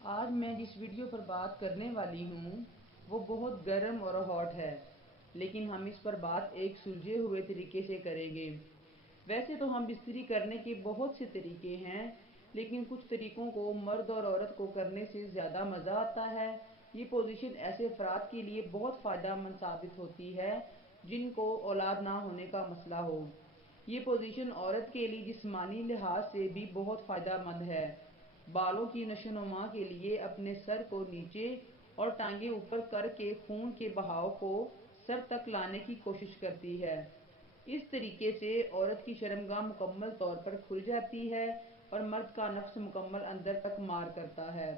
آج میں جس ویڈیو پر بات کرنے والی ہوں وہ بہت گرم اور ہاٹ ہے، لیکن ہم اس پر بات ایک سلجھے ہوئے طریقے سے کریں گے۔ ویسے تو ہم بستری کرنے کے بہت سے طریقے ہیں، لیکن کچھ طریقوں کو مرد اور عورت کو کرنے سے زیادہ مزہ آتا ہے۔ یہ پوزیشن ایسے افراد کے لیے بہت فائدہ مند ثابت ہوتی ہے جن کو اولاد نہ ہونے کا مسئلہ ہو۔ یہ پوزیشن عورت کے لیے جسمانی لحاظ سے بھی بہت فائدہ مند ہے۔ بالوں کی نشو و نما کے لیے اپنے سر کو نیچے اور ٹانگیں اوپر کر کے خون کے بہاؤ کو سر تک لانے کی کوشش کرتی ہے۔ اس طریقے سے عورت کی شرمگاہ مکمل طور پر کھل جاتی ہے اور مرد کا نفس مکمل اندر تک مار کرتا ہے،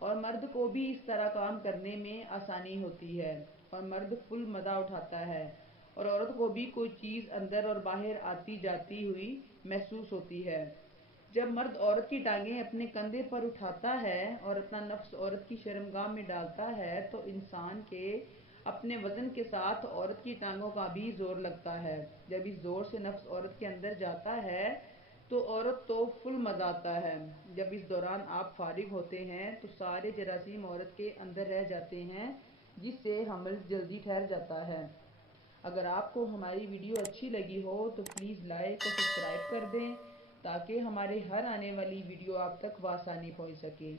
اور مرد کو بھی اس طرح کام کرنے میں آسانی ہوتی ہے اور مرد فل مزہ اٹھاتا ہے، اور عورت کو بھی کوئی چیز اندر اور باہر آتی جاتی ہوئی محسوس ہوتی ہے۔ جب مرد عورت کی ٹانگیں اپنے کندھے پر اٹھاتا ہے اور اپنا نفس عورت کی شرمگاہ میں ڈالتا ہے تو انسان کے اپنے وزن کے ساتھ عورت کی ٹانگوں کا بھی زور لگتا ہے۔ جب اس زور سے نفس عورت کے اندر جاتا ہے تو عورت تو فل مزہ آتا ہے۔ جب اس دوران آپ فارغ ہوتے ہیں تو سارے جراثیم عورت کے اندر رہ جاتے ہیں، جس سے حمل جلدی ٹھہر جاتا ہے۔ اگر آپ کو ہماری ویڈیو اچھی لگی ہو تو پلیز لائک اور سبسکرائب کر دیں تاکہ ہمارے ہر آنے والی ویڈیو آپ تک بآسانی پہنچ سکے۔